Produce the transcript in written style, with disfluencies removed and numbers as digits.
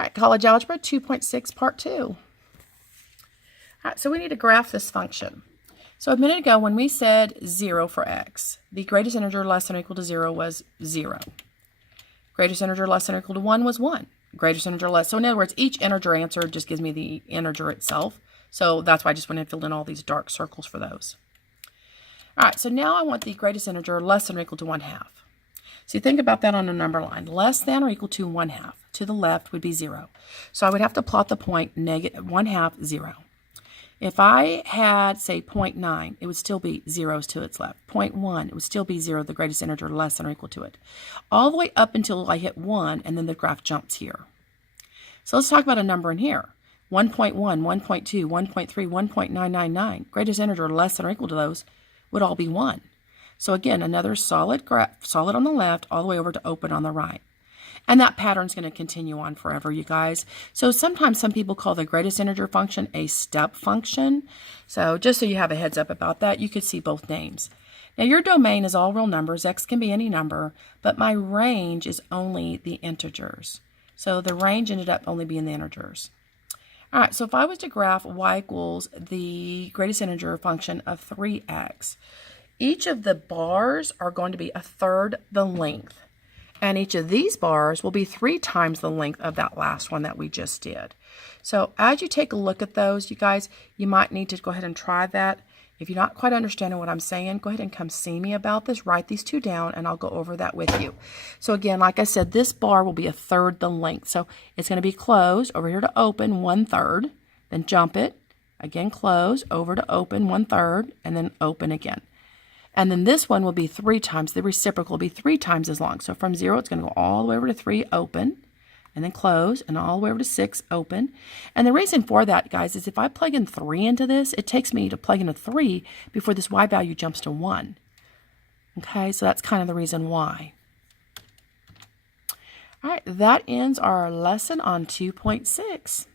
All right, College Algebra 2.6 Part 2. All right, so we need to graph this function. So a minute ago when we said 0 for x, the greatest integer less than or equal to 0 was 0. Greatest integer less than or equal to 1 was 1. Greatest integer less. So in other words, each integer answer just gives me the integer itself. So that's why I just went and filled in all these dark circles for those. All right, so now I want the greatest integer less than or equal to 1/2. So you think about that on a number line. Less than or equal to 1/2. To the left would be 0. So I would have to plot the point negative 1/2, 0. If I had, say, 0.9, it would still be zeros to its left. 0.1, it would still be 0, the greatest integer less than or equal to it. All the way up until I hit 1, and then the graph jumps here. So let's talk about a number in here. 1.1, 1.2, 1.3, 1.999. Greatest integer less than or equal to those would all be 1. So again, another solid graph, solid on the left, all the way over to open on the right. And that pattern's going to continue on forever, you guys. So sometimes some people call the greatest integer function a step function. So just so you have a heads up about that, you could see both names. Now your domain is all real numbers. X can be any number, but my range is only the integers. So the range ended up only being the integers. All right, so if I was to graph y equals the greatest integer function of 3x, each of the bars are going to be 1/3 the length. And each of these bars will be 3 times the length of that last one that we just did. So as you take a look at those, you guys, you might need to go ahead and try that. If you're not quite understanding what I'm saying, go ahead and come see me about this. Write these two down, and I'll go over that with you. So again, like I said, this bar will be 1/3 the length. So it's going to be closed, over here to open, 1/3, then jump it, again close, over to open, 1/3, and then open again. And then this one will be 3 times, the reciprocal will be 3 times as long. So from 0, it's going to go all the way over to 3, open, and then close, and all the way over to 6, open. And the reason for that, guys, is if I plug in 3 into this, it takes me to plug in a 3 before this y value jumps to 1. Okay, so that's kind of the reason why. All right, that ends our lesson on 2.6.